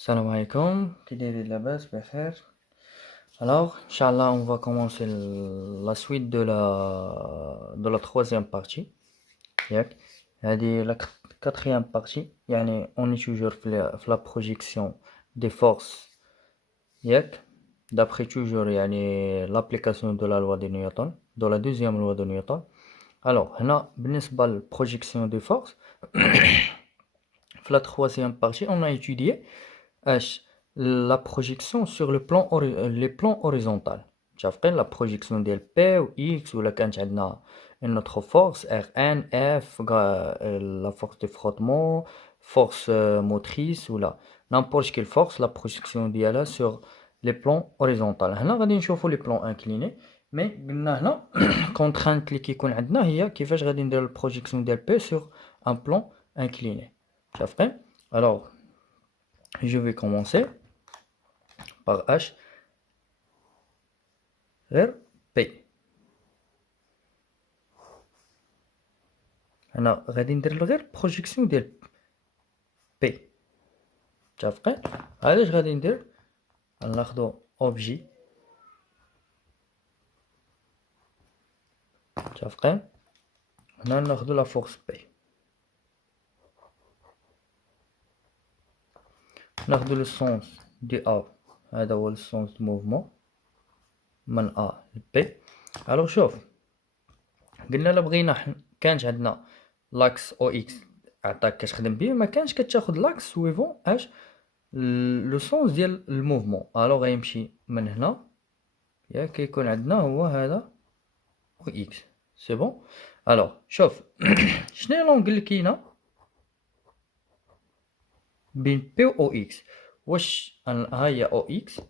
Salam alaikum, Kidiri Labas, Bekher. Alors, Inch'Allah, on va commencer la suite de la troisième partie. Yak. C'est la quatrième partie. Yani, on est toujours في la projection des forces. Yak. D'après toujours yani, l'application de la loi de Newton, de la deuxième loi de Newton. Alors, هنا بالنسبة للprojection des forces, في la troisième partie, on a étudié H, la projection sur les plans horizontaux. J'appelle la projection de P ou X ou la quand une autre force, Rn, F, la force de frottement, force motrice ou n'importe quelle force, la projection d'IALA sur les plans horizontaux. Là, on va voir les plans inclinés. Mais la contrainte qui est عندنا qui fait la projection de P sur un plan incliné. Alors, je vais commencer par H غير P. أنا غادي ندير غير بروجيكسيون ديال P. متفقين؟ علاش غادي ندير؟ غناخدو اوبجي. متفقين؟ هنا ناخدو لا فورس P. ناخدو لو سونس دي A. هذا هو السونس دو موفمون من A ل P. الوغ شوف، قلنا لا بغينا كانت عندنا لاكس او اكس عطاك كتخدم بيه، ما كانش كتاخد لاكس سويفون اش لو سونس ديال الموفمون. الوغ غيمشي من هنا ياك كيكون عندنا هو هذا او اكس. سي بون. الوغ شوف شنو هي لونغل اللي كاينه بين بي و او اكس؟ واش ها هي او اكس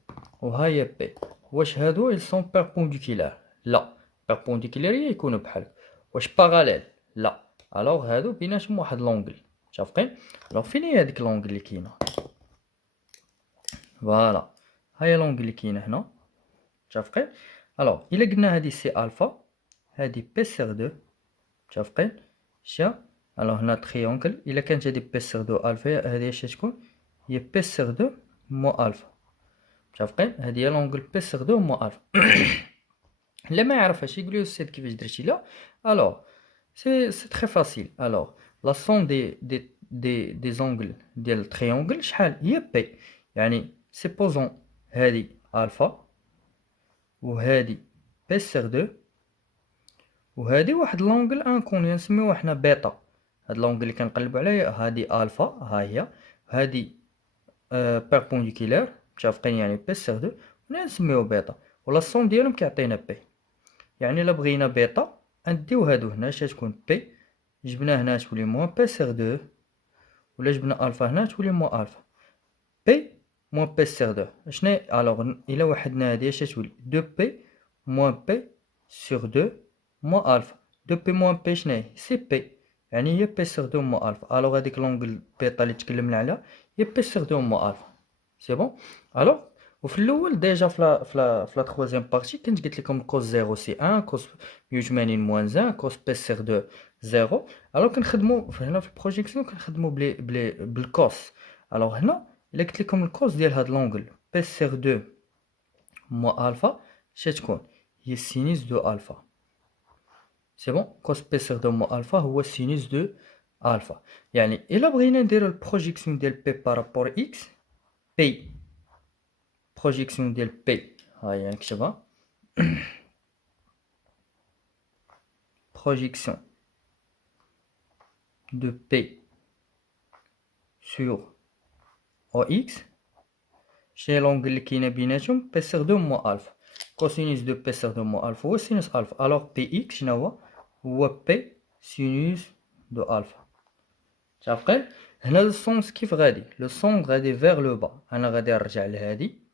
وها هي بي، واش هادو ils sont perpendiculaires؟ لا، perpendiculaires يكونوا بحال. واش باراليل؟ لا. الوغ هادو بيناتهم واحد لونغل. متفقين؟ الوغ فين هي هاديك لونغل اللي كاينه؟ فوالا، ها هي لونغل اللي كاينه هنا. متفقين؟ الوغ الا قلنا هادي سي الفا، هادي بي سيغ دو. متفقين؟ شا الوغ هنا تريونغل، الا كانت هادي بي سيغ دو الفا، هادي اش تكون؟ هي بي سيغ دو مو الفا. متفقين؟ هادي هي لونغل بي سيغ دو مو الفا. اللي ما يعرفهاش يقول لي السيد كيفاش درتي. لا الوغ سي تري فاسيل. الوغ لا سون دي زونغل ديال التريونغل شحال هي؟ بي. يعني سيبوزون هادي الفا وهادي بي سيغ دو وهادي واحد لونغل انكوني نسميوه حنا بيتا. هاد لونغل اللي كنقلبوا عليه هادي الفا ها هي، هادي بيربونديكولير. متفقين؟ يعني بي سيغ دو نسميوه بيتا، ولا الصون ديالهم كيعطينا بي. يعني الا بغينا بيتا نديو هادو هنا اش تكون بي، جبنا هنا تولي موان بي سيغ دو، ولا جبنا الفا هنا تولي موان الفا. بي موان بي سيغ دو شنو؟ الوغ الا وحدنا هادي اش تولي؟ دو بي موان بي سيغ دو موان الفا. دو بي موان بي شناهي؟ سي بي، يعني هي بي سيغ دو موان الفا. الوغ هاديك لونغل بيتا اللي تكلمنا عليها هي بي سيغ دو موان الفا. سي بون. الوغ وفي الاول ديجا في لا تخوازيام بارتي كنت قلت لكم كوس زيرو سي ان، كوس 180 موان زان، كوس بي سيغ دو زيرو. الوغ كنخدمو هنا في البروجيكسيون كنخدمو بالكوس. الوغ هنا الا قلت لكم الكوس ديال هاد لونغل بي سيغ دو مو الفا اش تكون؟ هي السينيس دو الفا. سي بون. كوس بي سيغ دو مو الفا هو السينيس دو الفا. يعني الا بغينا نديرو البروجيكسيون ديال بي بارابور اكس، بي projection ديال بي هاهي نكتبها. projection de P sur OX. شنو لونغل اللي كاينه بيناتهم؟ بي سيغ دو مو الفا. كوسينوس دو بي سيغ دو مو الفا هو سينوس الفا. الوغ بي اكس شنو هو بي سينوس دو الفا. متفقين؟ هنا السونس كيف غادي؟ لو سون غادي فيغ لو با. انا غادي نرجع لهادي.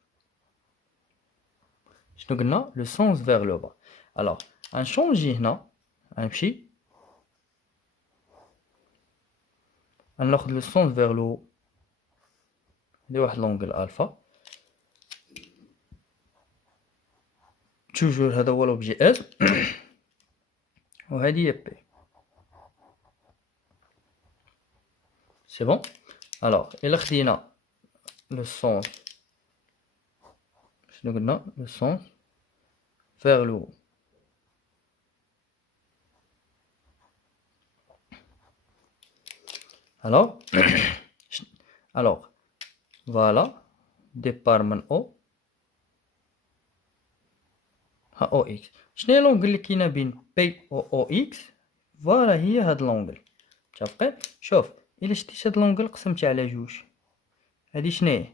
شنو قلنا؟ لو سونس فيغ لو با. الوغ غنشونجي هنا، غنمشي غناخد لو سونس فيغ لو، ندير واحد لونغل الفا. توجور هذا هو لوبجي اس وهذه هي بي. سي بون. الوغ الا خدينا le sens شنو قلنا le sens vers le haut. Alors alors voilà départ من O ها او اكس. شنو هي لونغل اللي كاينه بين بي و او اكس؟ فوالا هي هاد لونغل. متفقين؟ شوف الا شتيت هاد لونغل قسمتها على جوج، هادي شنو هي؟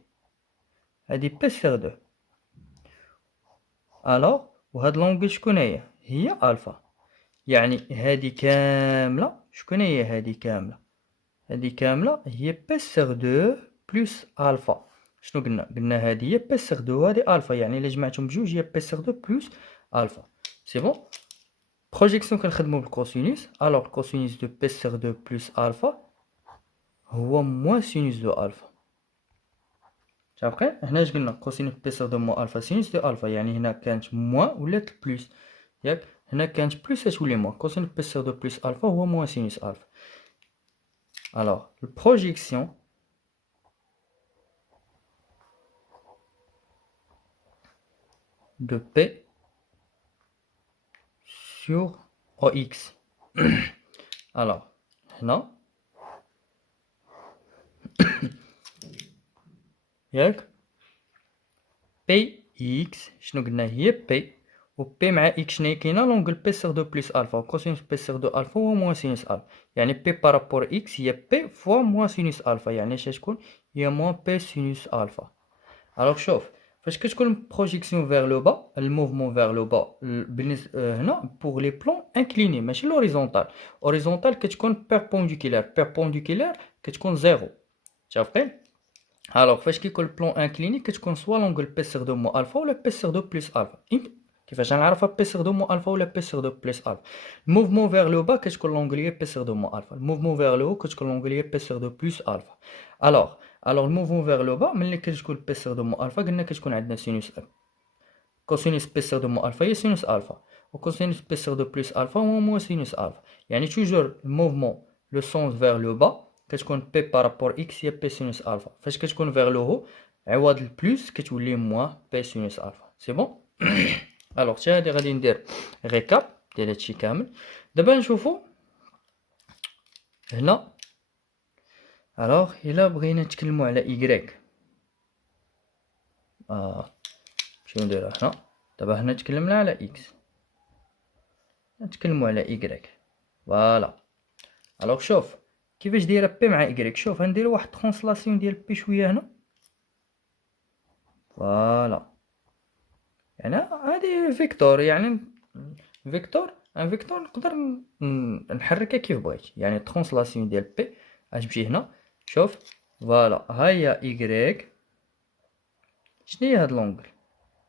هادي بي سيغ دو. الوغ وهاد لونغل شكون هي؟ هي الفا. يعني هادي كامله شكون هي؟ هادي كامله، هادي كامله هي بي سيغ دو بلس الفا. شنو قلنا؟ قلنا هادي هي بي سيغ دو وهادي الفا، يعني الا جمعتهم بجوج هي بي سيغ دو بلس الفا. سي بون. بروجيكسيون كنخدمو بالكوسينوس. الوغ كوسينوس دو بي سيغ دو بلس الفا هو موان سينوس دو الفا. متفقين؟ هنا اش قلنا؟ كوسينوس بي سيغ دو موان الفا سينوس دو الفا، يعني هنا كانت موان ولات بلس، ياك؟ هنا كانت بلس تولي موان. كوسينوس بي سيغ دو بلس الفا هو موان سينوس الفا. الوغ البروجيكسيون de P sur OX. Alors, هنا ياك بي إكس شنو قلنا؟ هي بي، و بي مع إكس شناهي كاينة؟ لونغل بي سيغ دو بلس ألفا، و كوسينوس بي سيغ دو ألفا هو موان سينوس ألفا، يعني بي بارابور إكس هي بي فوا موان سينوس ألفا، يعني اش تكون؟ هي موان بي سينوس ألفا. الوغ شوف فاش كتكون بروجيكسيون فيغ لو با، الموفمون فيغ لو با بالنسبه هنا بوغ لي بلون انكليني ماشي لوريزونتال. اوريزونتال كتكون بيربونديكولار، بيربونديكولار كتكون زيرو. متفقين؟ الوغ فاش كيكون البلون انكليني كتكون سوا لونغل بي سيغ دو مو الفا ولا بي سيغ دو بلس الفا. كيفاش غنعرفها بي سيغ دو مو الفا ولا بي سيغ دو بلس الفا؟ الموفمون فيغ لو با كتكون لونغل هي بي سيغ دو مو الفا، الموفمون فيغ لو هو كتكون لونغل هي بي سيغ دو بلس الفا. الوغ الموفمون فيغ لو با ملي كتكون بي سيغ دو مو الفا قلنا كتكون عندنا سينوس ا. كوسينوس بي سيغ دو مو الفا هي سينوس الفا، و كوسينوس بي سيغ دو بلس الفا هو مو سينوس الفا. يعني توجور الموفمون لو سونس فيغ لو با كتكون بي بارابور اكس هي بي سينوس الفا، فاش كتكون فيغ لو هو عوض البلس كتولي موان بي سينوس الفا. سي بون. الوغ حتى هادي غادي ندير ريكاب ديال هادشي كامل. دابا نشوفو هنا. الوغ الا بغينا نتكلمو على إيكغيك، شنو نديرو هنا؟ دابا هنا تكلمنا على إكس، نتكلمو على إيكغيك. فوالا. الوغ شوف كيفاش دايره بي مع إيكغيك. شوف غنديرو واحد ترونسلاسيون ديال بي شويه هنا. فوالا. يعني هادي فيكتور، يعني فيكتور ان فيكتور نقدر نحركها كيف بغيت. يعني ترونسلاسيون ديال بي اش تمشي هنا. شوف فوالا ها هي إيكغيك. شناهي هاد لونغل؟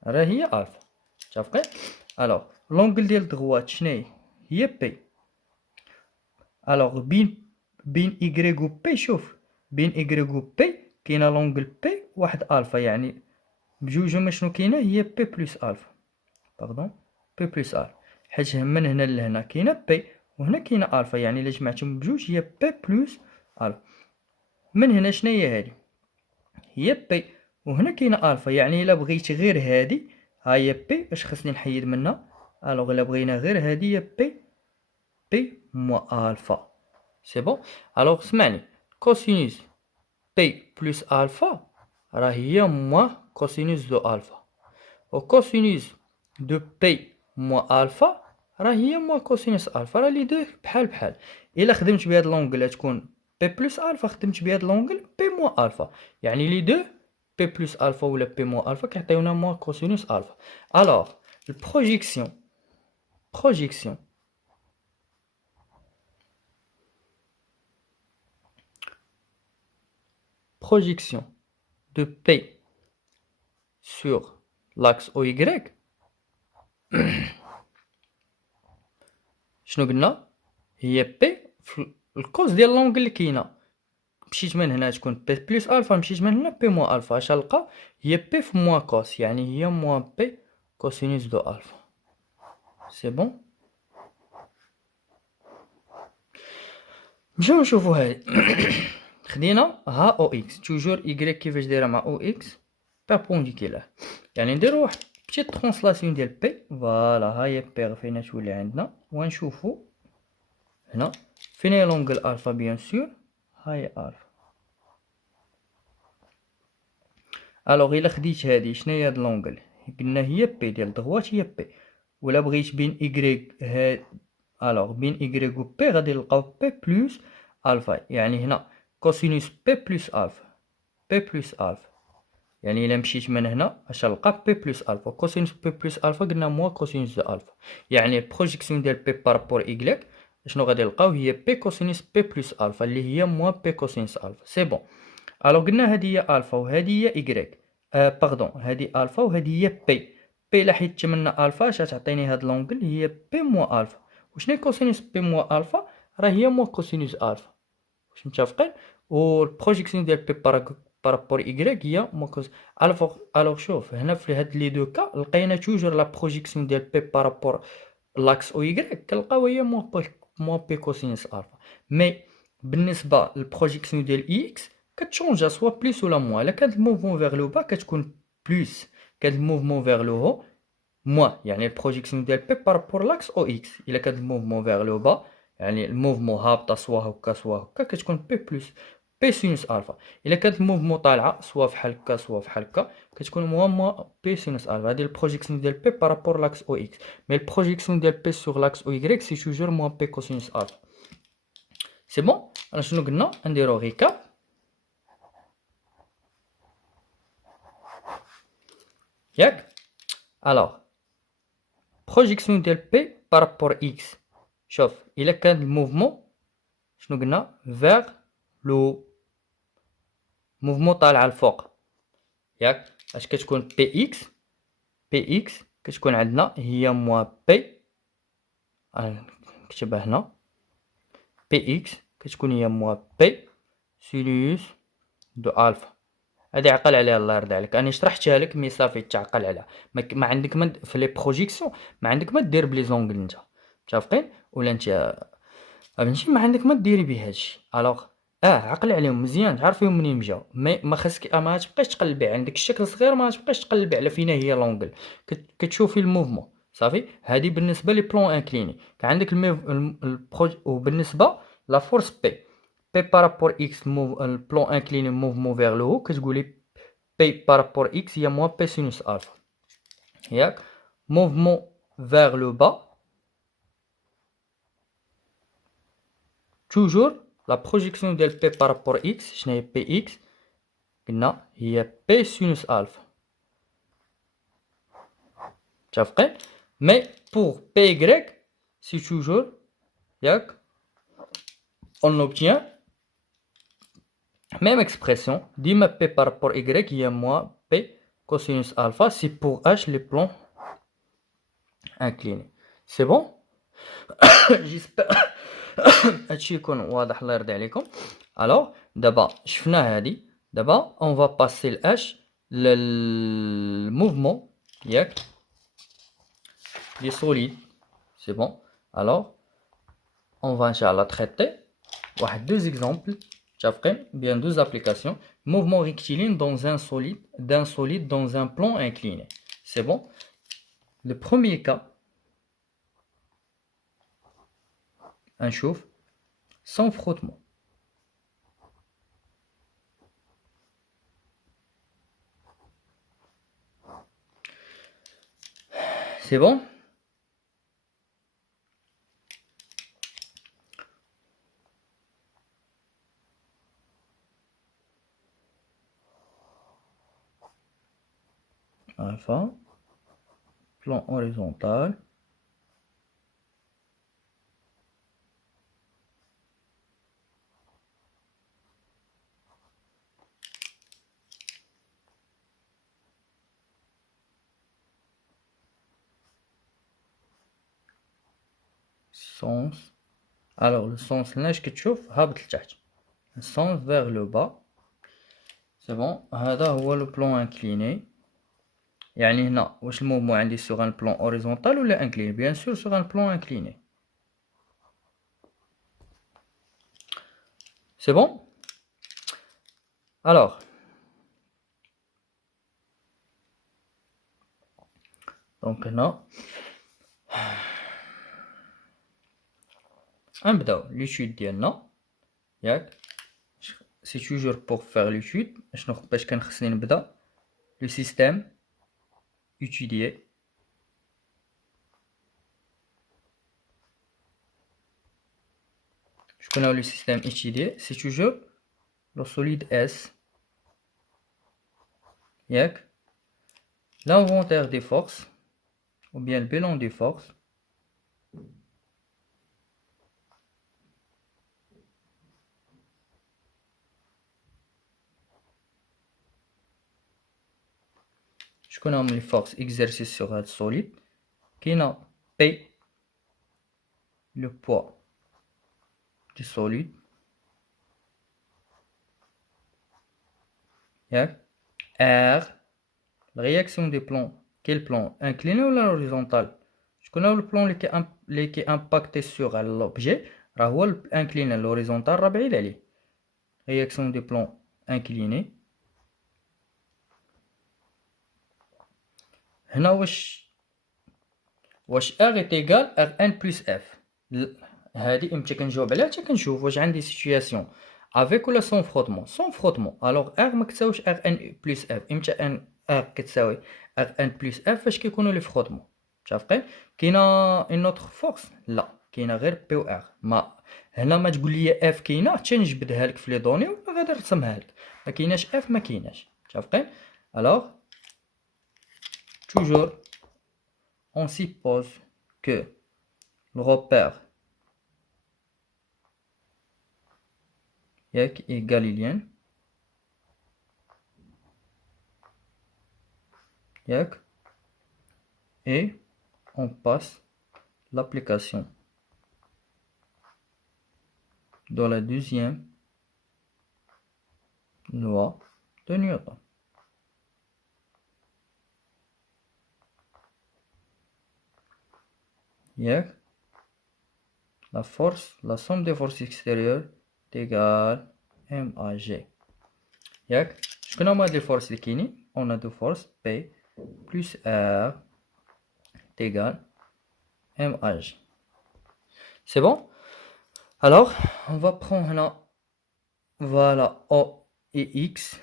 راه هي الفا. متفقين؟ الوغ لونغل ديال دغوات شناهي؟ هي بي. الوغ بين إيكغيك و بي، شوف بين إيكغيك و بي كاينه لونغل بي واحد الفا، يعني بجوجهم شنو كاينه؟ هي بي بلس الفا. باردون بي بلس الفا، حيت من هنا لهنا كاينه بي وهنا كاينه الفا، يعني الا جمعتهم بجوج هي بي بلس الفا. من هنا شناهي هادي؟ هي بي وهنا كاينه الفا، يعني الا بغيت غير هادي ها هي بي، اش خصني نحيد منها؟ الوغ الا بغينا غير هادي هي بي موا الفا. سي بون. الوغ سمعني، كوسينوس بي بلس الفا راه هي موا كوسينوس دو الفا، و كوسينوس دو بي موا الفا راه هي موا كوسينوس الفا. راه لي دو بحال بحال. الا خدمت بهاد لونغل تكون بي بلس الفا، خدمت بهاد لونغل بي موا الفا، يعني لي دو بي بلس الفا ولا بي موا الفا كيعطيونا موا كوسينوس الفا. الوغ البروجيكسيون projection de P sur l'axe OY شنو قلنا؟ هي بي في الكوز ديال لونغل اللي كاينه. مشيت من هنا تكون بي بلس الفا، مشيت من هنا بي موان الفا، اش غنلقى؟ هي بي في موان كوس، يعني هي موان بي كوسينوس دو الفا. سي بون. نمشيو نشوفو هادي. خدينا ها او اكس توجور y كيفاش دايره مع او اكس بيربونديكولار، يعني نديرو واحد بتيت ترانسلاسيون ديال بي. فوالا ها هي بي فين تولي عندنا، ونشوفو هنا فين هي لونغل الفا. بيان سور ها هي الفا. الوغ الا خديت هادي شناهي هاد لونغل؟ قلنا هي بي ديال دغوات هي بي، ولا بغيت بين إيكغيك الوغ بين إيكغيك و بي غادي نلقاو بي بلس الفا. يعني هنا كوسينوس بي بلس الفا، بي بلس الفا. يعني الا مشيت من هنا اش نلقى بي بلس الفا. كوسينوس بي بلس الفا قلنا موا كوسينوس دو الفا، يعني البروجيكسيون ديال بي بارابور إيكغيك شنو غادي نلقاو؟ هي بي كوسينوس بي بلس الفا اللي هي موا بي كوسينوس الفا. سي بون. الوغ قلنا هادي هي الفا وهادي هي إيكغيك، باردون هادي الفا وهادي هي بي. بي الا حيدت منا الفا اش تعطيني هاد لونغل؟ هي بي موا الفا. وشنو هي كوسينوس بي موا الفا؟ راه هي موا كوسينوس الفا. واش متفقين؟ والبروجيكسيون ديال بي بارابور إيكغيك هي موا كوس. الوغ شوف هنا في هاد لي دو كا لقينا توجور لا بروجيكسيون ديال بي بارابور لاكس او إيكغيك كنلقاو هي موا بي كوسينوس الفا. مي بالنسبه للبروجيكسيون ديال اكس كتشونجا سوا بليس ولا موان. الا كانت الموفمون فيغ لو با كتكون بليس، كانت الموفمون فيغ لو هو موان. يعني البروجيكسيون ديال بي بارابور لاكس او اكس. الا كانت الموفمون فيغ لو با يعني الموفمون هابطه سوا هكا سوا هكا كتكون بي بلس بي سينوس الفا. الا كانت الموفمون طالعه سوا فحال هكا سوا فحال هكا كتكون موا بي سينوس الفا. هادي البروجيكسيون ديال بي بارابور لاكس او اكس. مي البروجيكسيون ديال بي سور لاكس او يغريك سي توجور موا بي كوسينوس الفا. سي بون. انا شنو قلنا؟ نديرو ريكاب. ياك الوغ بروجيكسيون ديال بي بارابور اكس. شوف الا كان الموفمون شنو قلنا؟ فيغ لو، موفمون طالع الفوق ياك. اش كتكون بي اكس؟ بي اكس كتكون عندنا هي موا بي، نكتبها هنا بي اكس كتكون هي موا بي سينوس دو الفا. هادي عقل عليها الله يرضي عليك، انا شرحتها لك مي صافي تعقل عليها. ما عندك ما في لي بروجيكسيون ما عندك ما دير بلي زونغل انت متفقين ولا انت فهمتي؟ ما عندك ما ديري بيه هادشي. الوغ عقل عليهم مزيان تعرفيهم منين مجاو. ما خاصك ما تبقاش تقلبي عندك الشكل صغير، ما تبقاش تقلبي على فينا هي لونغل. كتشوفي الموفمون صافي. هادي بالنسبه لي بلون انكليني. كان عندك وبالنسبه لا فورس بي بي بارابور اكس البلون انكليني موفمون فيغ لو هو كتقولي بي بارابور اكس هي موان بي سينوس الفا ياك. موفمون فيغ لو با توجور لا بروجيكسيون ديال بي بارابور اكس شنو هي بي اكس؟ قلنا هي بي سينوس الفا متفقين. مي بور بي يغريك سي توجور ياك on obtient même expression ديما P par rapport Y هي moins P cosinus alpha si pour H les plans inclinés. C'est bon. j'espère هادشي يكون واضح الله يرضي عليكم. alors دابا شفنا هادي، دابا on va passer ل H le mouvement ياك les solides. c'est bon. alors on va inchallah traiter واحد deux exemples bien deux applications. Mouvement rectiligne dans un solide, d'un solide dans un plan incliné. C'est bon. Le premier cas, un chauffe sans frottement. C'est bon. Alpha, plan horizontal. Sens. Alors le sens là, je تشوف هابط لتحت. Le sens vers le bas. C'est bon. هذا هو le plan incliné. يعني هنا واش المومون عندي sur un plan horizontal ولا incliné؟ bien sûr sur un plan incliné. C'est bon. Alors, donc هنا غنبداو l'étude ديالنا ياك. c'est toujours pour faire l'étude باش كان خصني نبدا le système étudié. Je connais le système étudié, c'est toujours le solide S. ياك. L'inventaire des forces ou bien le bilan des forces. Je connais les forces exercées sur un solide. Qui n'a P, le poids du solide. R, la réaction des plans. Quel plan? Incliné ou horizontal? Je connais le plan qui est impacté sur l'objet. هو incliné, l'horizontal راه بعيد عليه. Réaction des plans inclinés. هنا واش R est égal à Rn plus F. هذه امتى كنجاوب عليها حتى كنشوف واش عندي situation avec ولا sans frottement. Sans frottement alors R ما كتساويش Rn plus F. امتى R كتساوي Rn plus F فاش كيكونوا لي فروتمون. متفقين؟ كاينه une autre force؟ لا، كاينه غير P و R. ما هنا ما تقول لي F كاينه حتى نجبدها لك في لي دوني ولا غادي نرسمها لك. ما كايناش F ما كايناش. متفقين؟ alors toujours on suppose que le repère est galiléen. Et on passe l'application dans la deuxième loi de Newton. La force, la somme des forces extérieures est égale MAG. Je connais les forces de Kini. On a deux forces P plus R est égal MAG. C'est bon? Alors, on va prendre là, voilà, O et X.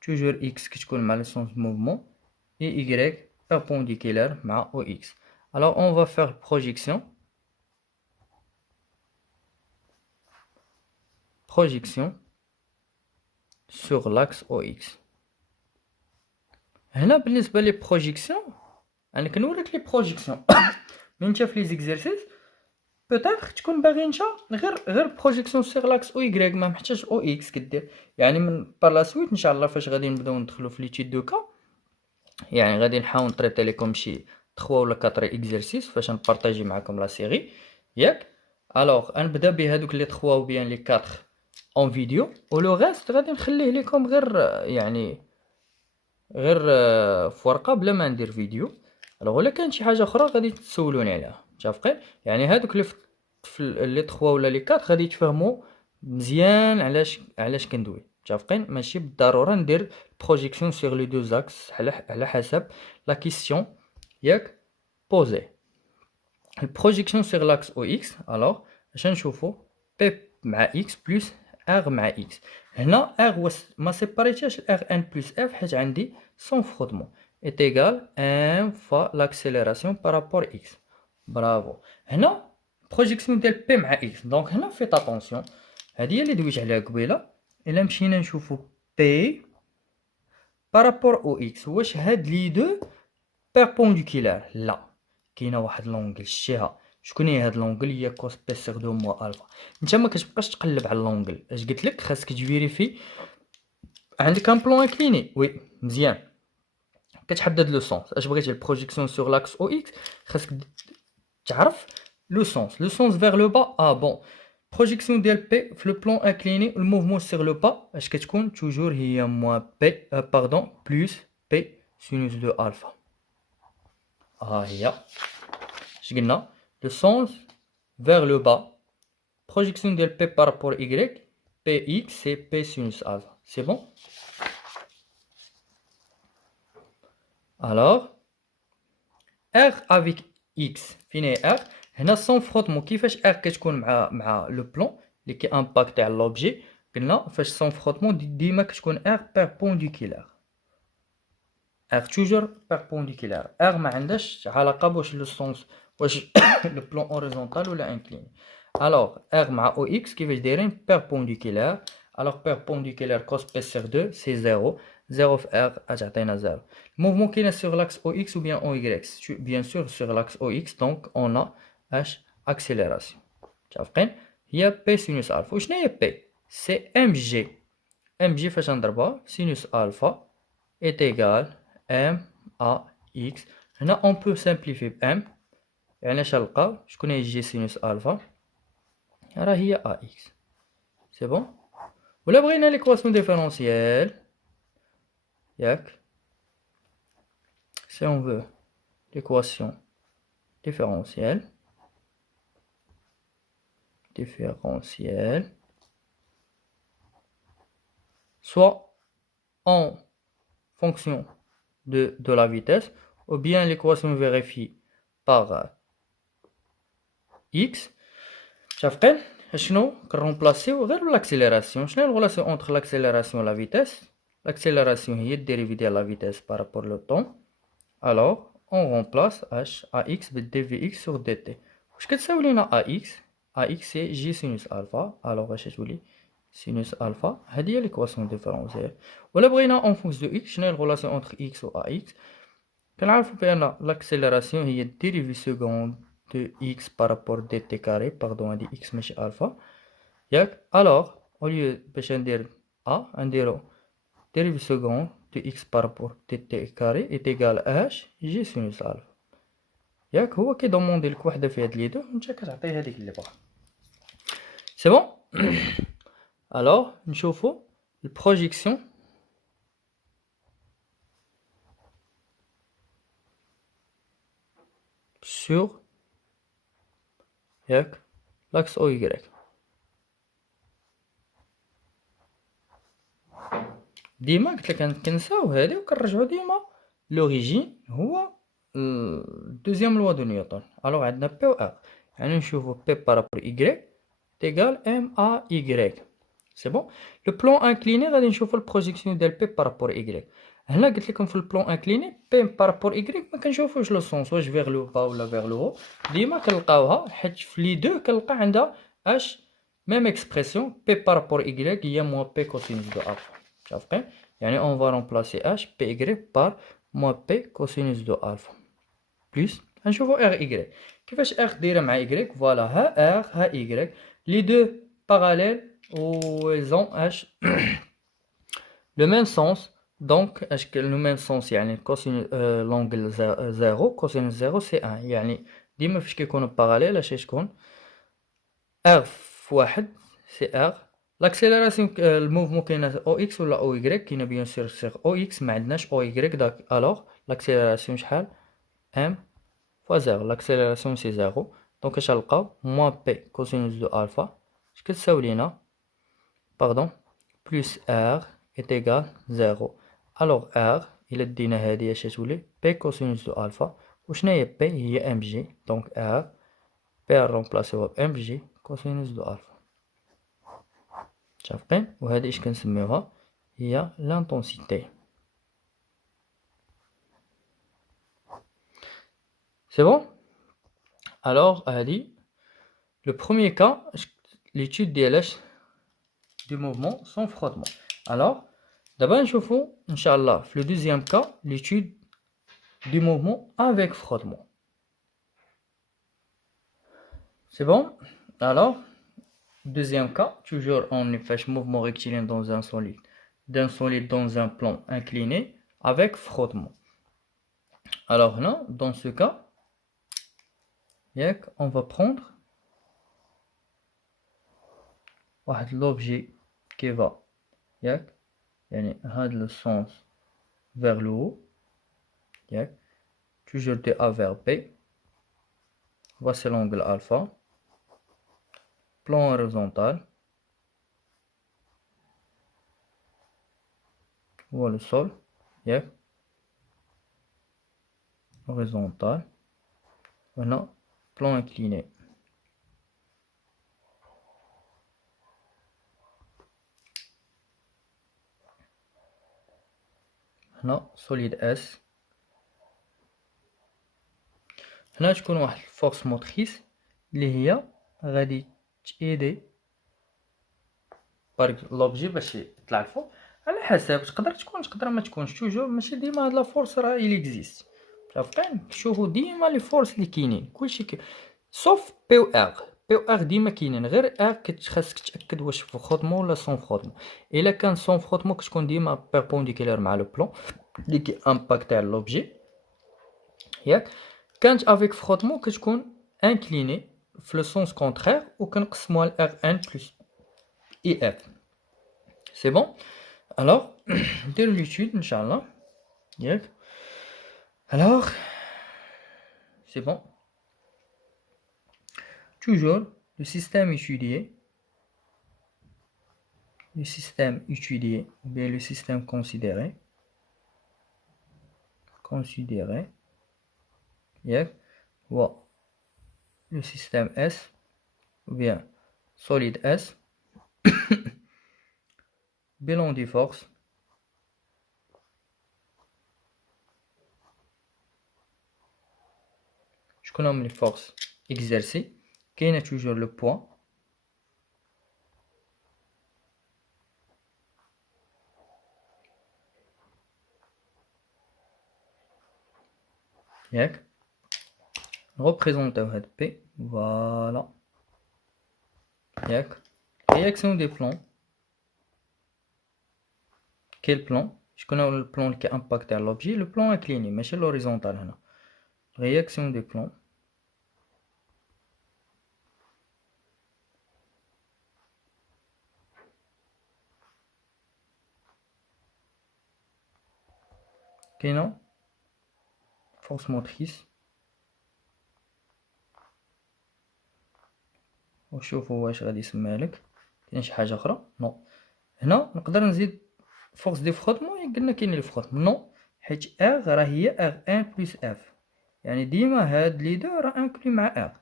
Toujours X qui connaît mal le sens du mouvement. Et Y perpendiculaire à OX. Alors, on va faire projection. Projection sur l'axe OX. هنا بالنسبة لي بروجيكسيون أنا كنوريك لي بروجيكسيون من انت في لي زيكزيرسيس بوتيتر تكون باغي انت غير بروجيكسيون سيغ لاكس او يغريك ما محتاج او اكس كدير يعني من بار لا سويت ان شاء الله فاش غادي نبداو ندخلو في ليتيد دو كا يعني غادي نحاول نطريطي لكم شي 3 ولا 4 اكزرسيس فاش نبارطاجي معكم لا سيري ياك. الوغ غنبدا بهذوك لي 3 و بيان لي 4 اون فيديو و لو ريست غادي نخليه لكم غير يعني غير في ورقه بلا ما ندير فيديو. الوغ ولا كان شي حاجه اخرى غادي تسولوني عليها. متفقين؟ يعني هذوك لي 3 ولا لي 4 غادي تفهموا مزيان علاش كندوي. متفقين؟ ماشي بالضروره ندير بروجيكسيون سيغ لي دو زاكس على حسب لا كيسيون ياك بوزي. البروجيكسيون سيغ لاكس او اكس الوغ باش نشوفوا بي مع اكس بلس ار مع اكس. هنا ار ما سيباريتياش ار ان بلس اف حيت عندي سون فروتمون est égal à 1 fois l'accélération par rapport à x. برافو. هنا بروجيكسيون ديال بي مع اكس دونك هنا فيت اتونسيون هذه هي اللي دويت عليها قبيله. الا مشينا نشوفوا بي بارابور او اكس واش هاد لي دو بيربونديكولار؟ لا، كاينه واحد لونغل شتيها. شكون هي هاد لونغل؟ هي كوس بي سيغ دو موا الفا. انت ما كتبقاش تقلب على لونغل. اش قلت لك؟ خاصك تفيريفي عندك ان بلون انكليني. وي مزيان كتحدد لو سونس. اش بغيتي البروجيكسيون سور لاكس او اكس خاصك تعرف لو سونس فيغ لو با. بون بروجيكسيون ديال بي في لو بلون انكليني الموفمون سيغ لو با اش كتكون توجور هي موا بي باردون بلس بي سينوس دو الفا. هي اش قلنا؟ le sens vers le bas projection de P par rapport à Y px c'est P sinus alpha. C'est bon? Alors, R avec X, fini R. هنا sans frottement كيفاش R كتكون مع لو بلون اللي كيامباكتي على لوبجي. قلنا فاش sans frottement ديما كتكون R perpendiculaire. R toujours perpendiculaire. R ما عندهاش علاقة واش لو سونس واش لو بلون horizontal ولا incliné. Alors R مع OX كيفاش دايرين perpendiculaire. Alors perpendiculaire cos P sur 2 c'est 0. 0 في R غتعطينا 0. Le mouvement qui est sur l'axe OX ou bien OY. Bien sûr sur l'axe OX donc on a H accélération. متفقين؟ هي P sinus alpha. وشنو هي P؟ c'est MG. MG فاش نضربها sinus alpha est égal M A X. هنا on peut simplifier M. يعني اش نلقاو شكون هي G sinus alpha راه هي AX. c'est bon. ولا بغينا l'équation différentielle ياك si on veut l'équation différentielle soit en fonction de la vitesse ou bien l'équation vérifie par x. شافقين شنو كنرومبلاسيو غير l'accélération. شنو هي الريلاسيون entre l'accélération et la vitesse? L'accélération هي الديريفي ديال la vitesse par rapport au temps. alors on remplace h ax dvx sur dt. واش كتساوي لينا ax c'est j sinus alpha. alors واش تولي sinus alpha هذه هي l'équation différentielle. ولا بغينا en fonction de x شنو هي الريلاسيون entre x و ax؟ كنعرفوا بان l'accélération هي الديريفي سكوند de x par rapport dt carré. pardon هذه x ماشي alpha ياك. alors au lieu باش ندير a نديرو dérivé second de x par rapport dt carré est égal à h j sinus alpha. ياك هو كيدوموندي لك وحده في هاد لي دو نتا كتعطيه هذيك اللي بغا. سي بون. alors نشوفو البروجيكسيون sur ياك l'axe OY. ديما قلت لك كنساو هادي وكنرجعو ديما لوريجين هو دوزيام لوا دو نيوتن. الوغ عندنا بي و ار يعني نشوفو بي بارابور ايكغيك تيغال ام ا ايكغيك. سي بون. لو بلون انكليني غادي نشوفو البروجيكسيون ديال بي بارابور ايكغيك. هنا قلت لكم في البلون انكليني بي بارابور ايكغيك ما كنشوفوش لو سونس واش فيغ لو با ولا فيغ لو هو. ديما كنلقاوها حيت في لي دو كنلقى عندها اش ميم اكسبرسيون بي بارابور ايكغيك هي موان بي كوسينوس دو الفا. متفقين؟ يعني on va remplacer h py par moins p cosinus de alpha plus نشوفو ry. كيفاش r دايره مع y؟ فوالا ها r ها y les deux parallèles ou ils ont h le même sens. donc h le même sens يعني cosinus l'angle 0 cosinus 0 c'est 1. يعني ديما فاش كيكونوا parallèles اش تكون r في واحد c'est r. l'accélération le mouvement كاينه OX ولا OY كاينه bien sûr sur OX ما عندناش OY داك. alors l'accélération شحال m fois 0. l'accélération c'est 0 donc اش غنلقاو moins p cosinus de alpha اش كتساوي لينا pardon plus r est égal 0. alors r الا دينا هذه اش تولي p cosinus de alpha. وشنو هي p؟ هي mg donc r p remplacer mg cosinus de alpha. متفقين؟ وهذه اش كنسميوها هي l'intensité. c'est bon. alors هذه le premier cas l'étude ديال du mouvement sans frottement. alors دابا نشوفوا ان شاء الله في le deuxième cas l'étude du mouvement avec frottement. c'est bon. alors deuxième cas toujours on fait mouvement rectiligne dans un solide d'un solide dans un plan incliné avec frottement. alors là dans ce cas on va prendre l'objet qui va يعني هذا le sens vers le haut toujours de A vers B. voici l'angle alpha, plan horizontal هو لو سول ياك هوريزونتال هنا بلون انكليني هنا سوليد اس هنا تكون واحد الفورس موتريس اللي هي غادي تايدي بارك لوبجي باش يطلع الفوق على حسب تقدر تكون تقدر ما تكونش توجور ماشي ديما هاد لا فورس راه إلي اكزيست متفقين شوفوا ديما لي فورس اللي كاينين كلشي سوف بي و ار بي و ار ديما كاينين غير ار خاصك تاكد واش فروتمون ولا سون فروتمون الا كان سون فروتمون كتكون ديما بيربونديكولار مع لو بلون اللي كي امباكت على لوبجي ياك كانت افيك فروتمون كتكون انكليني في لو سونس كونترير وكنقسموها ل ار ان بلس اي اف سي بون alors نديرو l'étude ان شاء الله ياك alors c'est bon toujours le système étudié ou bien le système considéré ياك هو le système S ou bien solide S bilan des forces شكون هما les forces exercées كاينه toujours le poids ياك représentons هاد P voilà ياك réaction des plans quel plan شكون هو البلان اللي كيامباكت على لوبجي لو بلان انكليني ماشي لوريزونتال هنا réaction des plans كاينه force motrice وشوفوا واش غادي يسمى لك كاين شي حاجه اخرى نو هنا نقدر نزيد فورس دي فروتمون قلنا كاين لي فروتمون نو حيت ار راه هي ار ان بلس اف يعني ديما هاد لي دو راه انكلي مع ار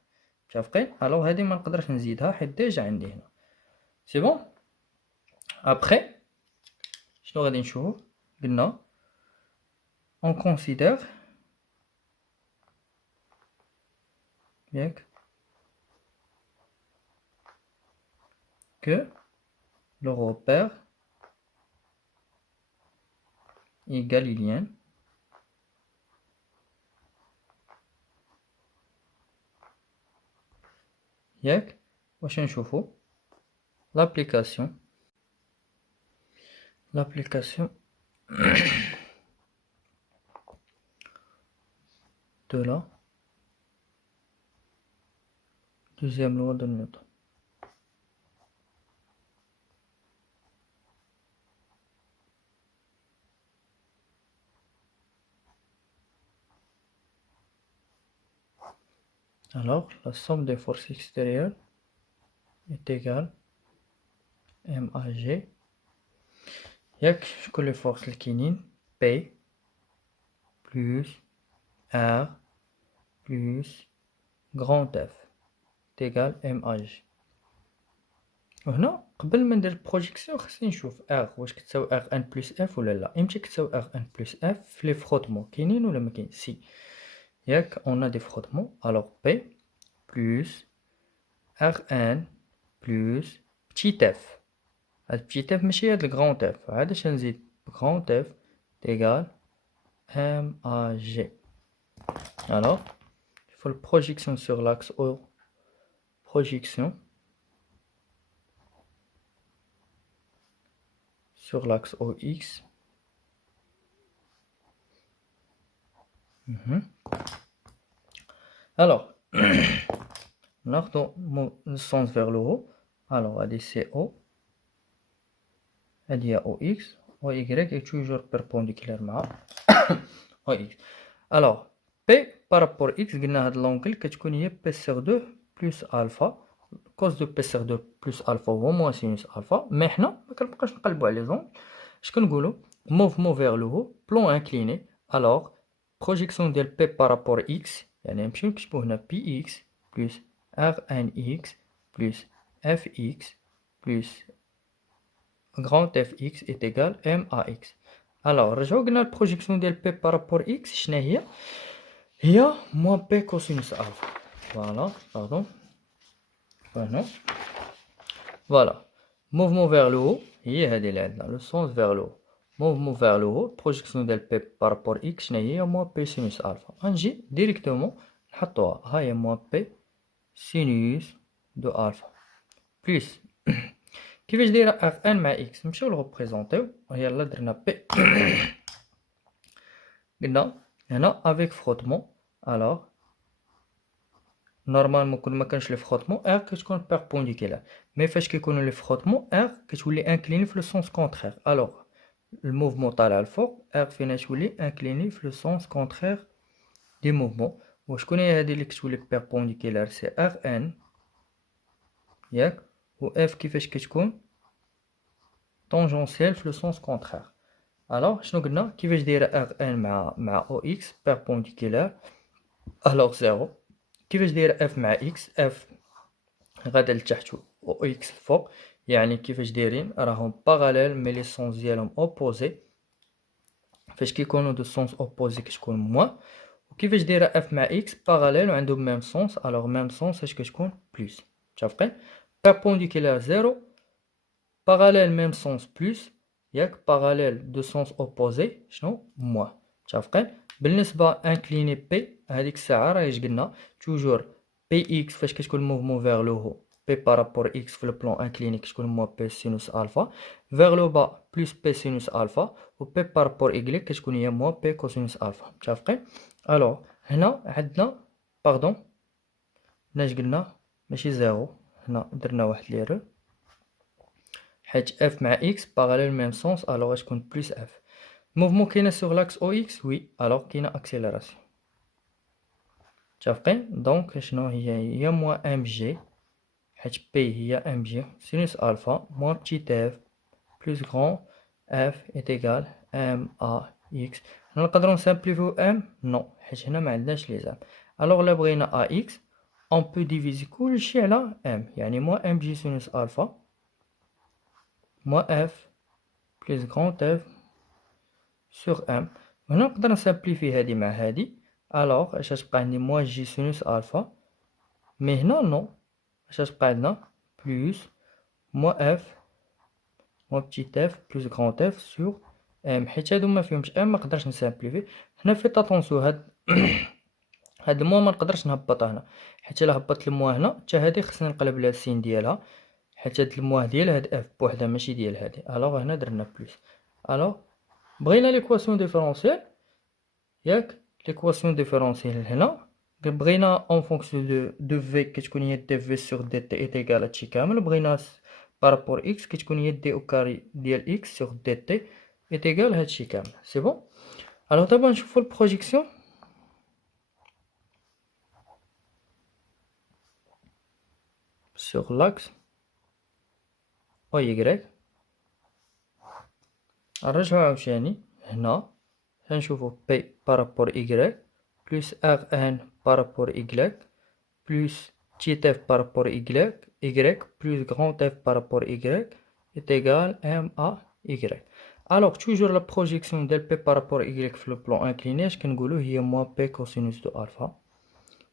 متفقين الوغ هادي ما نقدرش نزيدها حيت ديجا عندي هنا سي بون ابري شنو غادي نشوف قلنا on considère ياك que le repère est galiléen ياك واش نشوفو l'application de la deuxième loi de Newton alors la somme des forces extérieures est égale MAG ياك شكون لي فورس اللي كاينين P plus R plus grand F égal MAG وهنا قبل ما ندير بروجيكسيون خصني نشوف R واش كتساوي R N plus F ولا لا امتى كتساوي R N plus F في لي فروتمون كاينين ولا ما كاين سي ياك on a des frottements alors P plus Rn plus petit f هاد petit f ماشي هاد الغران f عاد اش نزيد grand f égal MAG alors il faut la projection sur l'axe O projection sur l'axe OX alors ناخدو le sens vers le haut alors هادي سي او هادي هي او اكس و y est toujours perpendiculaire مع او اكس alors p par rapport x قلنا هاد لونكل كتكون هي p sur 2 plus alpha cos de p sur 2 plus alpha هو moins sinus alpha مي حنا ما كنبقاوش نقلبوا على لي زون اش كنقولوا mouvement vers le haut, plan incliné. Alors, projection de P par rapport à X, يعني نمشيو نكتبو هنا Px plus Rnx plus Fx plus grand Fx est égal Max. Alors, رجعو قلنا البروجيكسيون ديال P par rapport à X شنا هي moins P cosinus alpha. Voilà, pardon. Voilà. Mouvement vers le haut, le sens vers le haut. Mouvement vers le haut, projection de P par rapport à X, c'est moins P sinus alpha. On dit directement, c'est moins P sinus de alpha. Plus, qui veut dire Rn ma X, je vais le représenter. Là, on a P. Avec frottement, alors, normalement, quand on a le frottement, R est perpendiculaire. Mais فاش كيكون لي فروتمون R كتولي انكليني في لو سونس كونترير. الوغ الموفمون طالع الفوق R فينا تولي انكليني في لو سونس كونترير دي موفمون. وشكون هي هادي اللي كتولي بيربونديكولار؟ سي Rn ياك، و F كيفاش كتكون طونجونسيال في لو سونس كونترير. الوغ شنو قلنا؟ كيفاش دايره Rn مع OX بيربونديكولار الوغ زيرو. كيفاش دايره F مع X؟ F غادا لتحت و X الفوق، يعني كيفاش دايرين راهم باراليل مي لي سونس ديالهم اوبوزي. فاش كيكونوا دو سونس اوبوزي كتكون موان. وكيفاش دايره اف مع اكس باراليل وعندهم ميم سونس، الوغ ميم سونس اش كتكون بلس. متفقين؟ بيربونديكولار زيرو، باراليل ميم سونس بلس، ياك باراليل دو سونس اوبوزي شنو موان. متفقين؟ بالنسبه انكليني بي هذيك الساعه راه اش قلنا توجور بي اكس فاش كتكون موفمون فيغ لو هو P par rapport à X في le plan incliné كتكون moins P sinus alpha. Vers le bas plus P sinus alpha. و P par rapport à Y كتكون هي moins P cosinus alpha. متفقين؟ الوغ هنا عندنا باردون هناش قلنا ماشي زيرو، هنا درنا واحد ليرور حيت F مع X باراليل ميم سونس الوغ غتكون بلس F. موفمون كاينه سوغ لاكس او X وي، الوغ كاينه اكسيليراسيون. متفقين؟ دونك شنو هي moins mg حيت P هي mg sinus alpha moins petit f plus grand f est égal max. هنا نقدروا نسامبليفيو m نو حيت هنا ما عندناش لي زام. الوغ لا بغينا ax on peut diviser كلشي على m، يعني moins mg sinus alpha moins f plus grand f sur m. هنا نقدر نسامبليفي هادي مع هادي، الوغ اش غتبقى عندي moins g sinus alpha، مي هنا نو اش غتبقى عندنا بلس moins f moins petit f plus grand f sur m. حيت هادو ما فيهمش m ما نقدرش نسامبليفي. هنا فيت اتونسيون هاد الموا ما نقدرش نهبطها هنا، حيت الا هبطت الموا هنا حتى هادي خصني نقلب لها السين ديالها، حيت هاد الموا ديال هاد f بوحدها ماشي ديال هادي. الوغ هنا درنا بلس. الوغ بغينا ليكواسيون ديفيرونسيال ياك، ليكواسيون ديفيرونسيال هنا بغينا اون فونكسيون دو في كتكون هي دي في سور دي تي ايت ايكال هادشي كامل. بغينا بارابور اكس كتكون هي دي او كاري ديال اكس سور دي تي ايت ايكال هادشي كامل. سي بون. الوغ دابا نشوفو البروجيكسيون sur l'axe OY. نرجعو عاوتاني هنا غنشوفو P بارابور Y plus Rn بارابور Y plus petit f بارابور Y plus grand f بارابور Y est égal MAY. Alors toujours la projection de P بارابور Y في le plan incliné اش كنقولو هي moins P cosinus de alpha.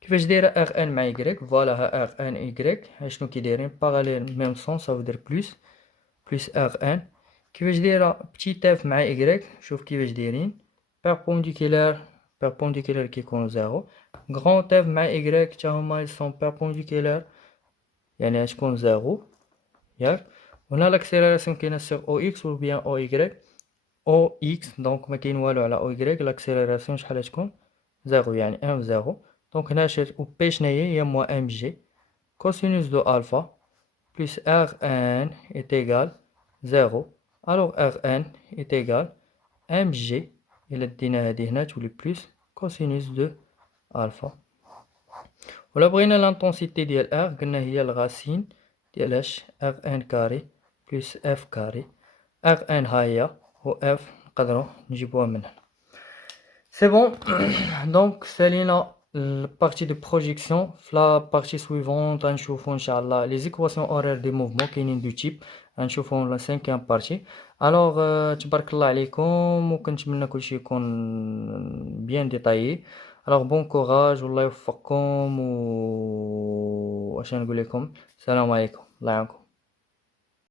كيفاش دايره Rn مع Y؟ فوالا ها Rn Y شنو كي دايرين باراليل ميم سونس ça veut dire plus Rn. كيفاش دايره petit f مع Y؟ شوف كيفاش دايرين perpendiculaire كيكونوا زيرو. grand f مع Y حتى هما يسون perpendiculaire يعني غتكون زيرو ياك. وهنا لاكسيليراسيون كاينه سيغ او اكس و بيان او اي او اكس، دونك ما كاين والو على او اي. لاكسيليراسيون شحال تكون؟ زيرو يعني ان زيرو. دونك هنا و بي شناهي هي موان ام جي كوسينوس دو الفا بلس ار ان est égal زيرو. الوغ ار ان est égal ام جي الا دينا هادي هنا تولي بلس كوسينوس دو الفا. ولا بغينا لانتونسيتي ديال ار قلنا هي الغاسين ديال اش ار ان كاري بلس اف كاري. ار ان ها هي و اف نقدروا نجيبوها من هنا. C'est bon. Donc سالينا البارتي دو بروجيكسيون. في لا بارتي سويفونت غنشوفوا ان شاء الله لي زيكواسيون اورير دي موفمون كاينين دو تيب، غنشوفوا لا سانكيام بارتي. الوغ تبارك الله عليكم وكنتمنى كلشي يكون بيان ديتايي. الوغ بون كوراج والله يوفقكم و اش نقول لكم، السلام عليكم، الله يعاونكم.